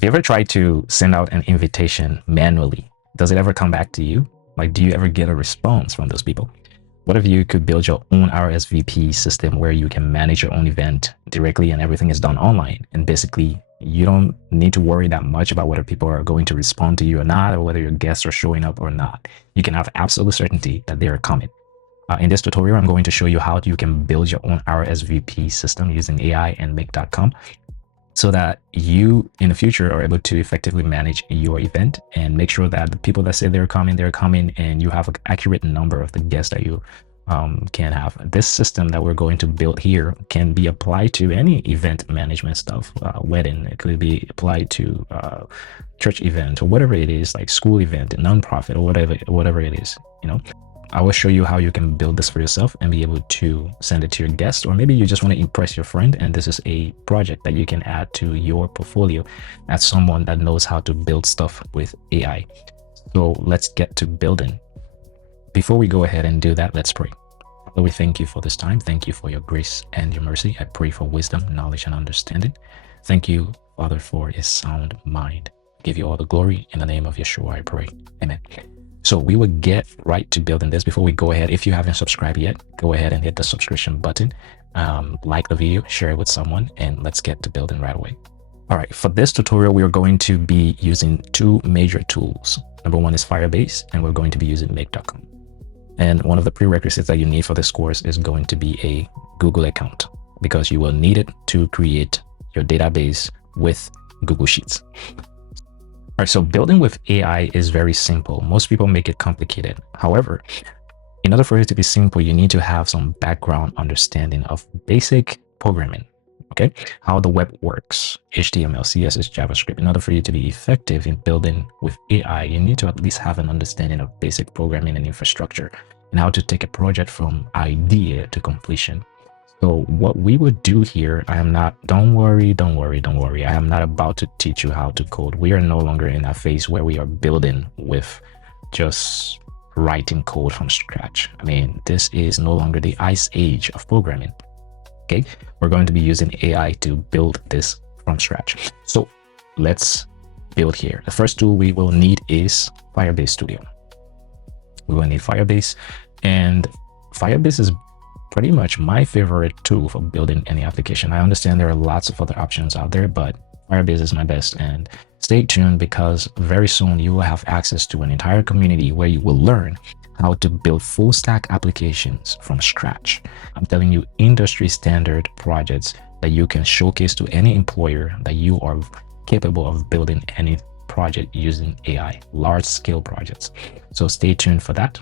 Have you ever tried to send out an invitation manually? Does it ever come back to you? Like, do you ever get a response from those people? What if you could build your own RSVP system where you can manage your own event directly and everything is done online? And basically, you don't need to worry that much about whether people are going to respond to you or not, or whether your guests are showing up or not. You can have absolute certainty that they are coming. In this tutorial, I'm going to show you how you can build your own RSVP system using AI and make.com so that you in the future are able to effectively manage your event and make sure that the people that say they're coming, and you have an accurate number of the guests that you can have. This system that we're going to build here can be applied to any event management stuff, wedding. It could be applied to church event or whatever it is, like school event, nonprofit, or whatever it is, you know. I will show you how you can build this for yourself and be able to send it to your guests, or maybe you just want to impress your friend and this is a project that you can add to your portfolio as someone that knows how to build stuff with AI. So let's get to building. Before we go ahead and do that, let's pray. Father, we thank you for this time. Thank you for your grace and your mercy. I pray for wisdom, knowledge, and understanding. Thank you, Father, for a sound mind. I give you all the glory. In the name of Yeshua, I pray. Amen. So we will get right to building this. Before we go ahead, if you haven't subscribed yet, go ahead and hit the subscription button, like the video, share it with someone, and let's get to building right away. All right, for this tutorial, we are going to be using two major tools. Number one is Firebase, and we're going to be using make.com. And one of the prerequisites that you need for this course is going to be a Google account, because you will need it to create your database with Google Sheets. All right, so building with AI is very simple. Most people make it complicated. However, in order for it to be simple, you need to have some background understanding of basic programming, okay? How the web works, HTML, CSS, JavaScript. In order for you to be effective in building with AI, you need to at least have an understanding of basic programming and infrastructure and how to take a project from idea to completion. So what we would do here, don't worry. I am not about to teach you how to code. We are no longer in a phase where we are building with just writing code from scratch. I mean, this is no longer the ice age of programming. Okay, we're going to be using AI to build this from scratch. So let's build here. The first tool we will need is Firebase Studio. We will need Firebase, and Firebase is pretty much my favorite tool for building any application. I understand there are lots of other options out there, but Firebase is my best. And stay tuned, because very soon you will have access to an entire community where you will learn how to build full stack applications from scratch. I'm telling you, industry standard projects that you can showcase to any employer that you are capable of building any project using AI, large scale projects. So stay tuned for that.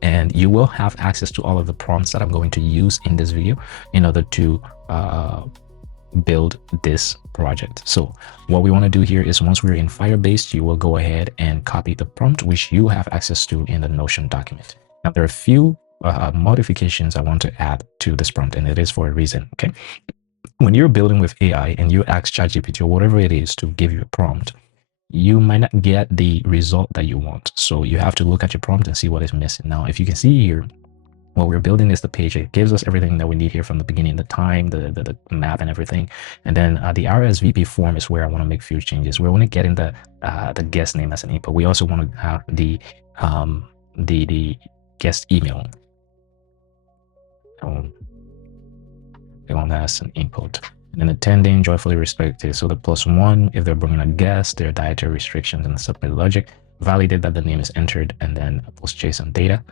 And you will have access to all of the prompts that I'm going to use in this video in order to build this project. So what we want to do here is, once we're in Firebase, you will go ahead and copy the prompt, which you have access to in the Notion document. Now, there are a few modifications I want to add to this prompt, and it is for a reason, okay? When you're building with AI and you ask ChatGPT or whatever it is to give you a prompt, you might not get the result that you want. So you have to look at your prompt and see what is missing. Now, if you can see here, what we're building is the page. It gives us everything that we need here from the beginning, the time, the map and everything. And then the RSVP form is where I want to make a few changes. We want to get in the guest name as an input. We also want to have the guest email. They want that as an input. And then attending, joyfully respected. So the +1, if they're bringing a guest, their dietary restrictions and the submit logic, validate that the name is entered, and then post JSON data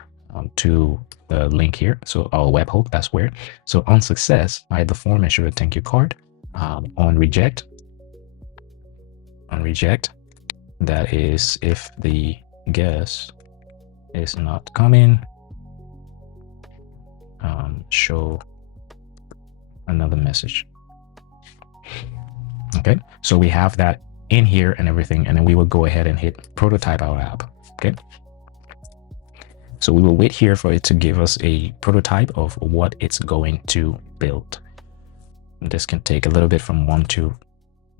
to the link here. So our webhook, that's where. So on success, hide the form and show a thank you card. On reject, that is if the guest is not coming, show another message. Okay, so we have that in here and everything, and then we will go ahead and hit prototype our app. Okay, so we will wait here for it to give us a prototype of what it's going to build. This can take a little bit, from 1 to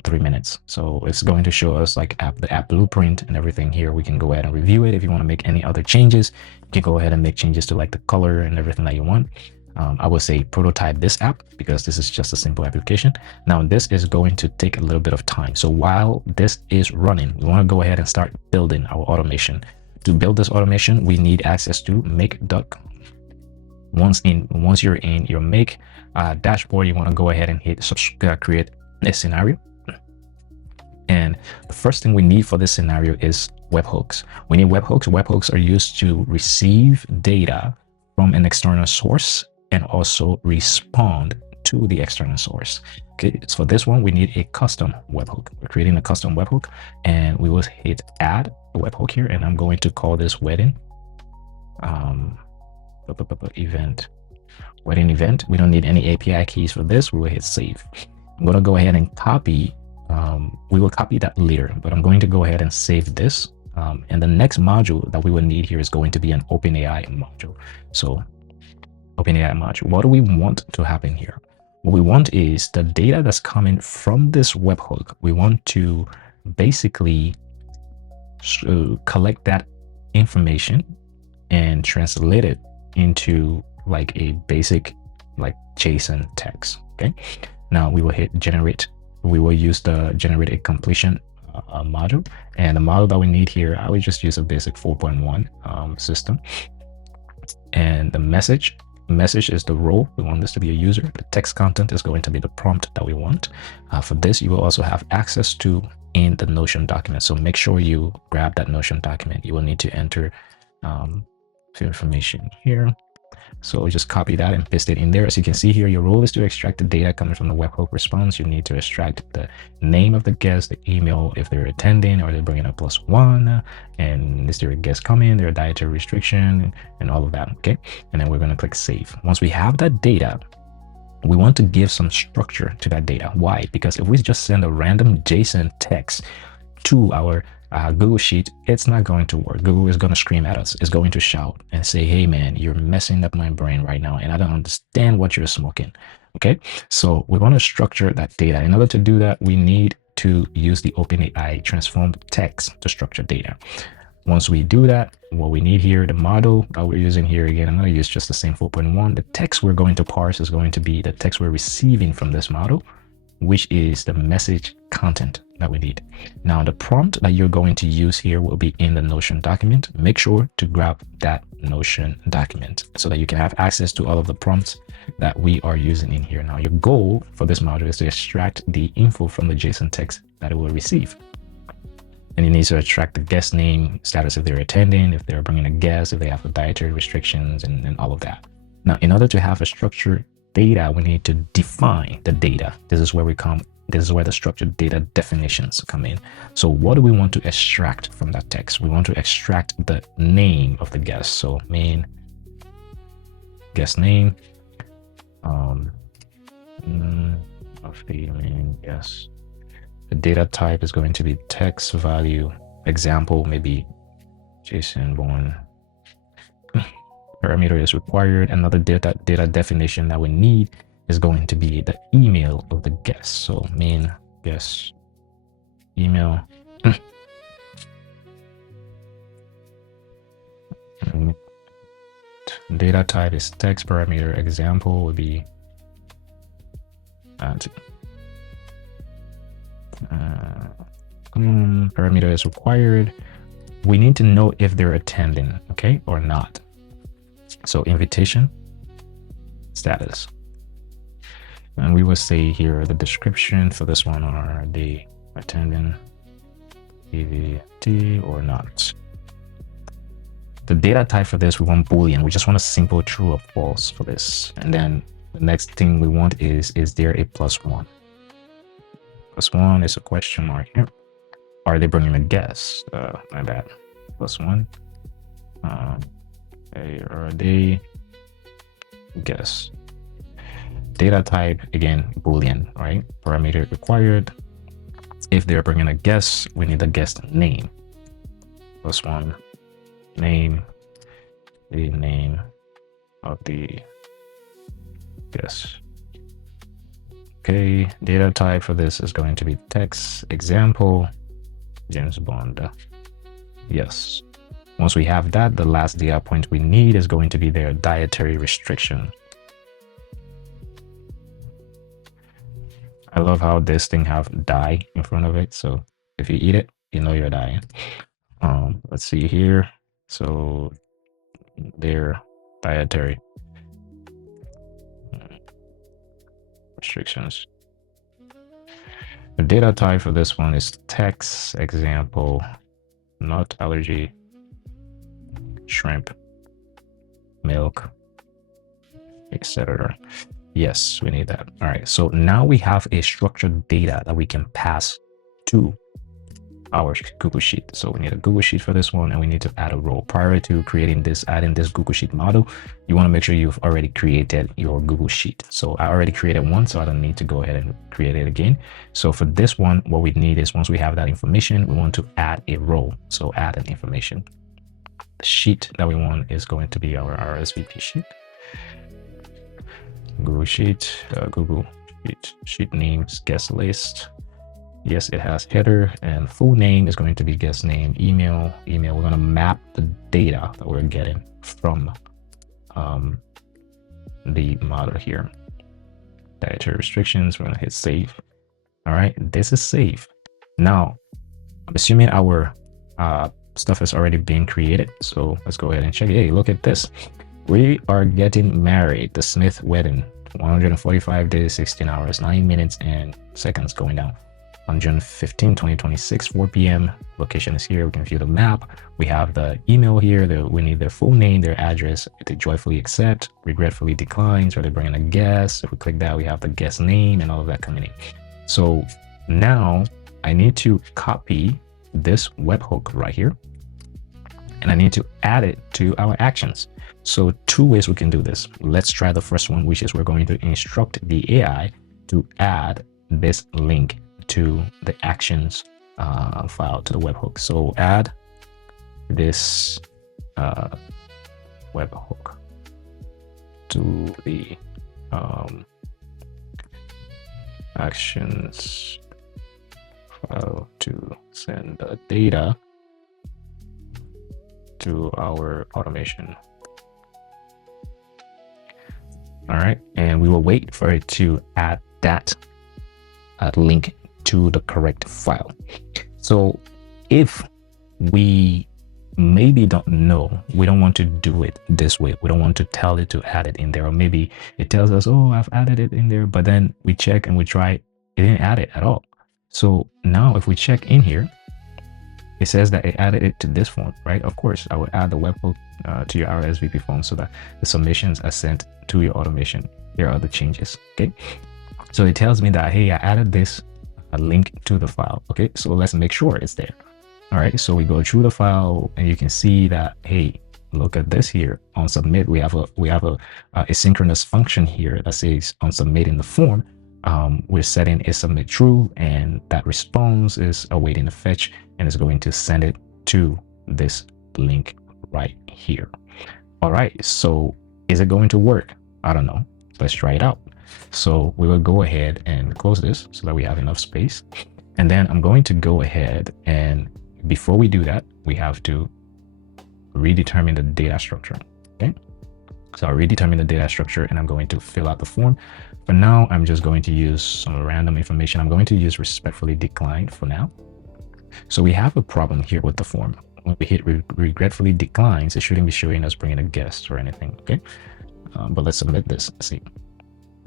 3 minutes. So it's going to show us like the app blueprint and everything here. We can go ahead and review it. If you want to make any other changes, you can go ahead and make changes to like the color and everything that you want. I would say prototype this app because this is just a simple application. Now this is going to take a little bit of time. So while this is running, we want to go ahead and start building our automation. To build this automation, we need access to make.com. Once you're in your make dashboard, you want to go ahead and hit create a scenario. And the first thing we need for this scenario is webhooks. We need webhooks. Webhooks are used to receive data from an external source and also respond to the external source. Okay, so for this one, we need a custom webhook. We're creating a custom webhook, and we will hit add a webhook here, and I'm going to call this wedding event. Wedding event. We don't need any API keys for this. We will hit save. I'm going to go ahead and copy. We will copy that later, but I'm going to go ahead and save this. And the next module that we will need here is going to be an OpenAI module. So OpenAI module, what do we want to happen here? What we want is the data that's coming from this webhook. We want to basically collect that information and translate it into like a basic like JSON text. Okay. Now we will hit generate. We will use the generate a completion module, and the model that we need here, I would just use a basic 4.1 system. And the message is the role. We want this to be a user. The text content is going to be the prompt that we want. For this, you will also have access to in the Notion document. So make sure you grab that Notion document. You will need to enter information here. So just copy that and paste it in there. As you can see here, your role is to extract the data coming from the webhook response. You need to extract the name of the guest, the email, if they're attending or they're bringing a +1, and is there a guest coming, their dietary restriction, and all of that. Okay. And then we're going to click save. Once we have that data, we want to give some structure to that data. Why? Because if we just send a random JSON text to our Google Sheet, it's not going to work. Google is going to scream at us. It's going to shout and say, hey man, you're messing up my brain right now and I don't understand what you're smoking. Okay, so we want to structure that data. In order to do that, we need to use the OpenAI transformed text to structure data. Once we do that, what we need here, the model that we're using here, again, I'm going to use just the same 4.1. The text we're going to parse is going to be the text we're receiving from this model, which is the message content that we need. Now, the prompt that you're going to use here will be in the Notion document. Make sure to grab that Notion document so that you can have access to all of the prompts that we are using in here. Now, your goal for this module is to extract the info from the JSON text that it will receive. And you need to extract the guest name, status if they're attending, if they're bringing a guest, if they have the dietary restrictions, and all of that. Now, in order to have a structured data, we need to define the data. This is where the structured data definitions come in. So what do we want to extract from that text? We want to extract the name of the guest. So main guest name of the main guest. The data type is going to be text value. Example, maybe JSON born. Parameter is required. Another data definition that we need is going to be the email of the guest. So main guest email. Data type is text. Parameter example would be parameter is required. We need to know if they're attending, okay, or not. So invitation status. And we will say here the description for this one are they attending EVT or not. The data type for this, we want Boolean. We just want a simple true or false for this. And then the next thing we want is there a +1? +1 is a question mark here. Are they bringing a guest? My bad. +1. Are they guests? Data type, again, Boolean, right? Parameter required. If they're bringing a guest, we need the guest name. +1 name, the name of the guest. Okay, data type for this is going to be text. Example, James Bond. Yes. Once we have that, the last data point we need is going to be their dietary restriction. I love how this thing have die in front of it. So if you eat it, you know you're dying. Let's see here. So their dietary restrictions. The data type for this one is text, example, nut allergy, shrimp, milk, etc. Yes, we need that. All right, so now we have a structured data that we can pass to our Google Sheet. So we need a Google Sheet for this one, and we need to add a role. Prior to creating this, adding this Google Sheet model, you want to make sure you've already created your Google Sheet. So I already created one, so I don't need to go ahead and create it again. So for this one, what we need is, once we have that information, we want to add a role. So add an information. The sheet that we want is going to be our RSVP sheet. Google Sheet, Google Sheet names, guest list. Yes, it has header, and full name is going to be guest name, email. We're going to map the data that we're getting from the model here. Dietary restrictions, we're going to hit save. All right, this is save. Now, I'm assuming our stuff has already been created. So let's go ahead and check. Hey, look at this. We are getting married. The Smith wedding, 145 days, 16 hours, 9 minutes and seconds going down. On June 15, 2026, 4 p.m. Location is here. We can view the map. We have the email here. We need their full name, their address. They joyfully accept, regretfully declines, or they bring in a guest. If we click that, we have the guest name and all of that coming in. So now I need to copy this webhook right here, and I need to add it to our actions. So two ways we can do this. Let's try the first one, which is we're going to instruct the AI to add this link to the actions file, to the webhook. So add this webhook to the actions file to send the data to our automation. All right, and we will wait for it to add that link to the correct file. So if we maybe don't know, we don't want to do it this way, we don't want to tell it to add it in there, or maybe it tells us, oh, I've added it in there, but then we check and we try, it didn't add it at all. So now if we check in here, it says that it added it to this form, right? Of course, I would add the webhook to your RSVP form so that the submissions are sent to your automation. There are other changes, okay? So it tells me that, hey, I added this link to the file. Okay, so let's make sure it's there. All right, so we go through the file and you can see that, hey, look at this here. On submit, we have a asynchronous function here that says on submitting the form, we're setting a submit true, and that response is awaiting the fetch, and it's going to send it to this link right here. All right, so is it going to work? I don't know. Let's try it out. So we will go ahead and close this so that we have enough space. And then I'm going to go ahead, and before we do that, we have to redetermine the data structure. Okay, so I'll redetermine the data structure, and I'm going to fill out the form. For now, I'm just going to use some random information. I'm going to use respectfully declined for now. So we have a problem here with the form. When we hit regretfully declines, it shouldn't be showing us bringing a guest or anything. Okay, but let's submit this. Let's see.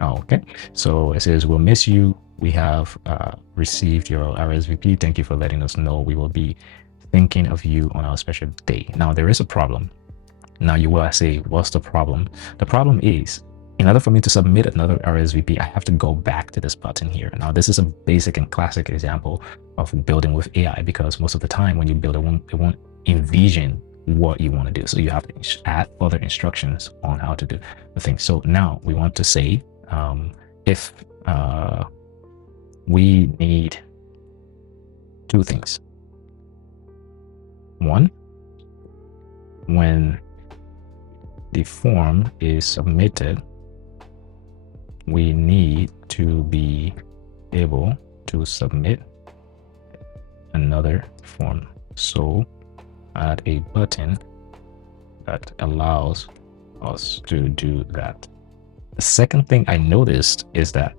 Oh, okay, so it says, we'll miss you. We have received your RSVP. Thank you for letting us know. We will be thinking of you on our special day. Now, there is a problem. Now, you will say, what's the problem? The problem is, in order for me to submit another RSVP, I have to go back to this button here. Now, this is a basic and classic example of building with AI, because most of the time when you build it won't envision what you want to do. So you have to add further instructions on how to do the thing. So now we want to say, if we need two things. One, when the form is submitted, we need to be able to submit another form. So add a button that allows us to do that. The second thing I noticed is that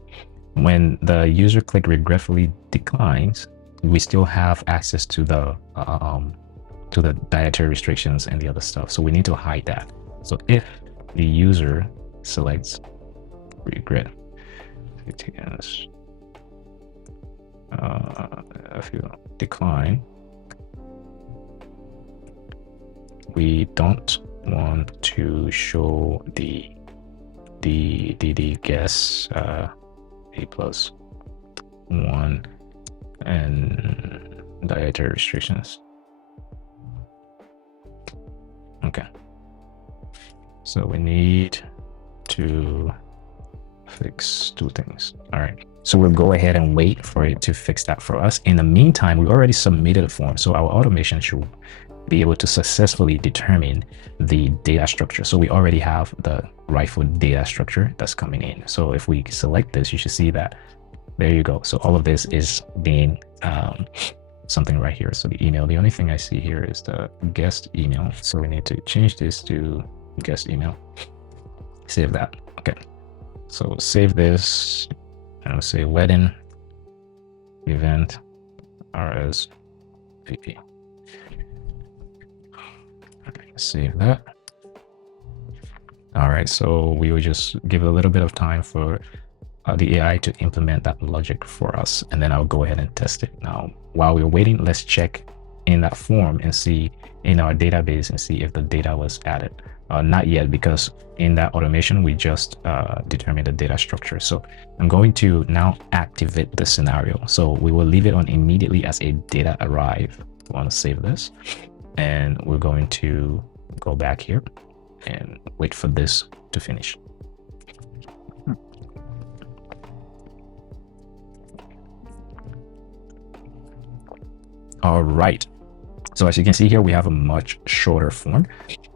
when the user click regretfully declines, we still have access to the dietary restrictions and the other stuff. So we need to hide that. So if the user selects regret, if you decline, we don't want to show the guess A+1 and dietary restrictions. Okay, so we need to fix 2 things. All right, so we'll go ahead and wait for it to fix that for us. In the meantime, we already submitted a form, so our automation should be able to successfully determine the data structure. So we already have the rightful data structure that's coming in. So if we select this, you should see that there you go. So all of this is being something right here. So the email, the only thing I see here is the guest email. So we need to change this to guest email. Save that. Okay, so save this and we'll say wedding event RSVP. Okay, save that. All right, so we will just give it a little bit of time for the AI to implement that logic for us, and then I'll go ahead and test it. Now, while we're waiting, let's check in that form and see in our database and see if the data was added. Not yet, because in that automation, we just determined the data structure. So I'm going to now activate the scenario. So we will leave it on immediately as a data arrive. We want to save this, and we're going to go back here and wait for this to finish. All right, so as you can see here, we have a much shorter form.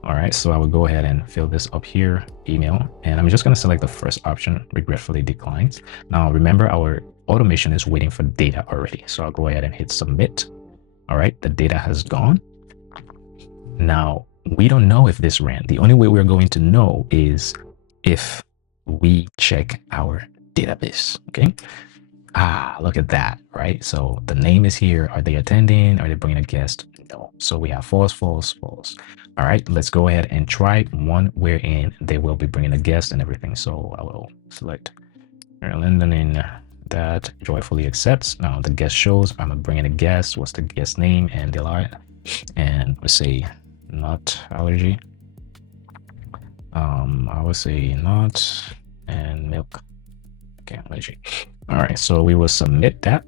All right, so I will go ahead and fill this up here, email, and I'm just going to select the first option, regretfully declines. Now remember, our automation is waiting for data already, so I'll go ahead and hit submit. All right, the data has gone. Now we don't know if this ran. The only way we're going to know is if we check our database. Okay, look at that, right? So the name is here. Are they attending? Are they bringing a guest? No. So we have false, false, false. All right, let's go ahead and try one wherein they will be bringing a guest and everything. So I will select Lyndon in that joyfully accepts. Now the guest shows I'm bringing a guest. What's the guest name? And they'll and we say not allergy. I would say not and milk. Okay, allergy. All right, so we will submit that.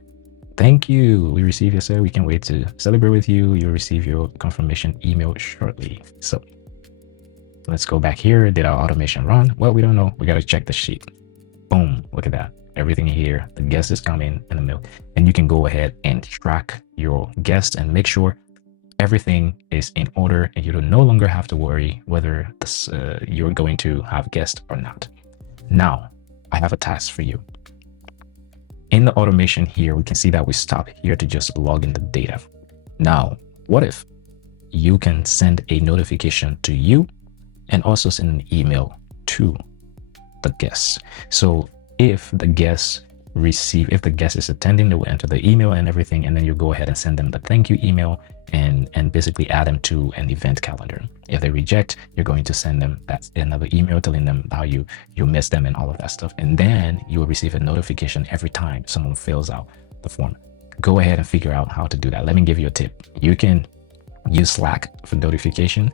Thank you. We received your sale. We can't wait to celebrate with you. You'll receive your confirmation email shortly. So let's go back here. Did our automation run? Well, we don't know. We got to check the sheet. Boom. Look at that. Everything here. The guest is coming and the milk. And you can go ahead and track your guest and make sure everything is in order, and you don't no longer have to worry whether this, you're going to have guests or not. Now, I have a task for you. In the automation here, we can see that we stop here to just log in the data. Now, what if you can send a notification to you and also send an email to the guests? So if the guests if the guest is attending, they will enter the email and everything, and then you go ahead and send them the thank you email and basically add them to an event calendar. If they reject, you're going to send them another email telling them how you missed them and all of that stuff. And then you will receive a notification every time someone fills out the form. Go ahead and figure out how to do that. Let me give you a tip. You can use Slack for notification.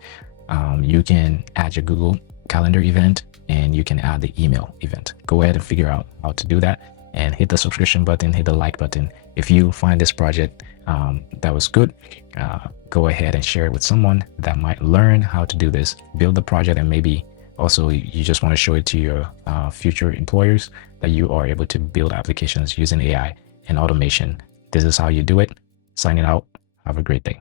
You can add your Google Calendar event, and you can add the email event. Go ahead and figure out how to do that, and hit the subscription button, hit the like button. If you find this project that was good, go ahead and share it with someone that might learn how to do this, build the project, and maybe also you just want to show it to your future employers that you are able to build applications using AI and automation. This is how you do it. Signing out. Have a great day.